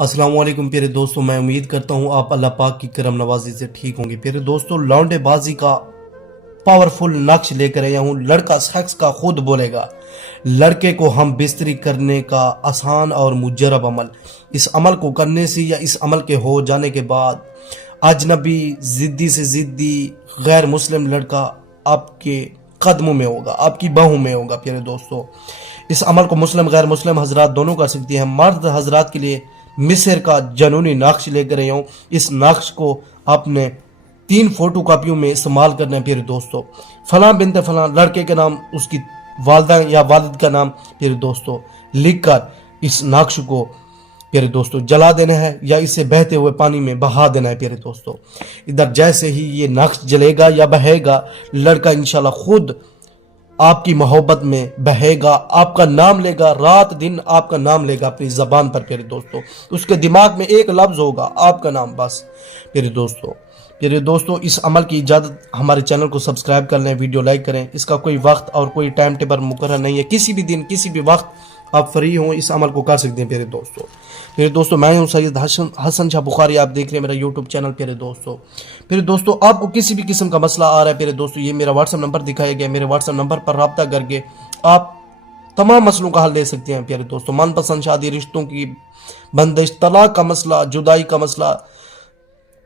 अस्सलाम वालेकुम प्यारे दोस्तों, मैं उम्मीद करता हूँ आप अल्लाह पाक की करम नवाजी से ठीक होंगे। प्यारे दोस्तों, लौंडेबाजी का पावरफुल नक्श लेकर आया हूँ। लड़का शख्स का खुद बोलेगा, लड़के को हम बिस्तरी करने का आसान और मुजरब अमल, इस अमल को करने से या इस अमल के हो जाने के बाद अजनबी जिद्दी से जिद्दी गैर मुस्लिम लड़का आपके कदमों में होगा, आपकी बाहों में होगा। प्यारे दोस्तों, इस अमल को मुस्लिम गैर मुस्लिम हजरात दोनों कर सकती हैं। मर्द हजरात के लिए मिस्र का जनूनी नक्श लेकर आया हूँ। इस नक्श को आपने 3 फोटो कापियों में इस्तेमाल करना है। प्यारे दोस्तों, फलां बिनत फलां लड़के के नाम, उसकी वालदा या वालिद का नाम प्यारे दोस्तों लिख कर इस नक्श को प्यारे दोस्तों जला देना है या इसे बहते हुए पानी में बहा देना है। प्यारे दोस्तों, इधर जैसे ही ये नक्श जलेगा या बहेगा, लड़का इंशाल्लाह खुद आपकी मोहब्बत में बहेगा, आपका नाम लेगा, रात दिन आपका नाम लेगा अपनी जबान पर। प्यारे दोस्तों, उसके दिमाग में एक लफ्ज होगा, आपका नाम, बस। प्यारे दोस्तों, इस अमल की इजाज़त, हमारे चैनल को सब्सक्राइब कर लें, वीडियो लाइक करें। इसका कोई वक्त और कोई टाइम टेबल मुकर्रर नहीं है, किसी भी दिन किसी भी वक्त आप फ्री हों इस अमल को कर सकते हैं। प्यारे दोस्तों, मैं हूं सैयद हसन शाह बुखारी, आप देख रहे हैं मेरा यूट्यूब चैनल। प्यारे दोस्तों, आपको किसी भी किस्म का मसला आ रहा है, प्यारे दोस्तों ये मेरा व्हाट्सएप नंबर दिखाया गया, मेरे व्हाट्सएप नंबर पर रब्ता करके आप तमाम मसलों का हल ले सकते हैं। प्यारे दोस्तों, मनपसंद शादी, रिश्तों की बंदिश, तलाक का मसला, जुदाई का मसला,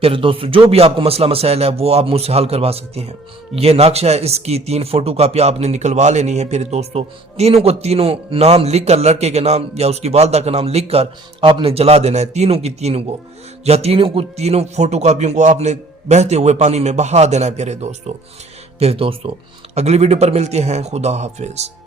प्यारे दोस्तों जो भी आपको मसला मसाइल है वो आप मुझसे हल करवा सकती हैं। ये नक्शा है, इसकी 3 फोटो कापियाँ आपने निकलवा लेनी है। प्यारे दोस्तों, तीनों को तीनों नाम लिख कर, लड़के के नाम या उसकी वालदा का नाम लिख कर आपने जला देना है। तीनों की तीनों को, या तीनों फोटो कापियों को आपने बहते हुए पानी में बहा देना है। प्यारे दोस्तों, अगली वीडियो पर मिलते हैं। खुदा हाफिज।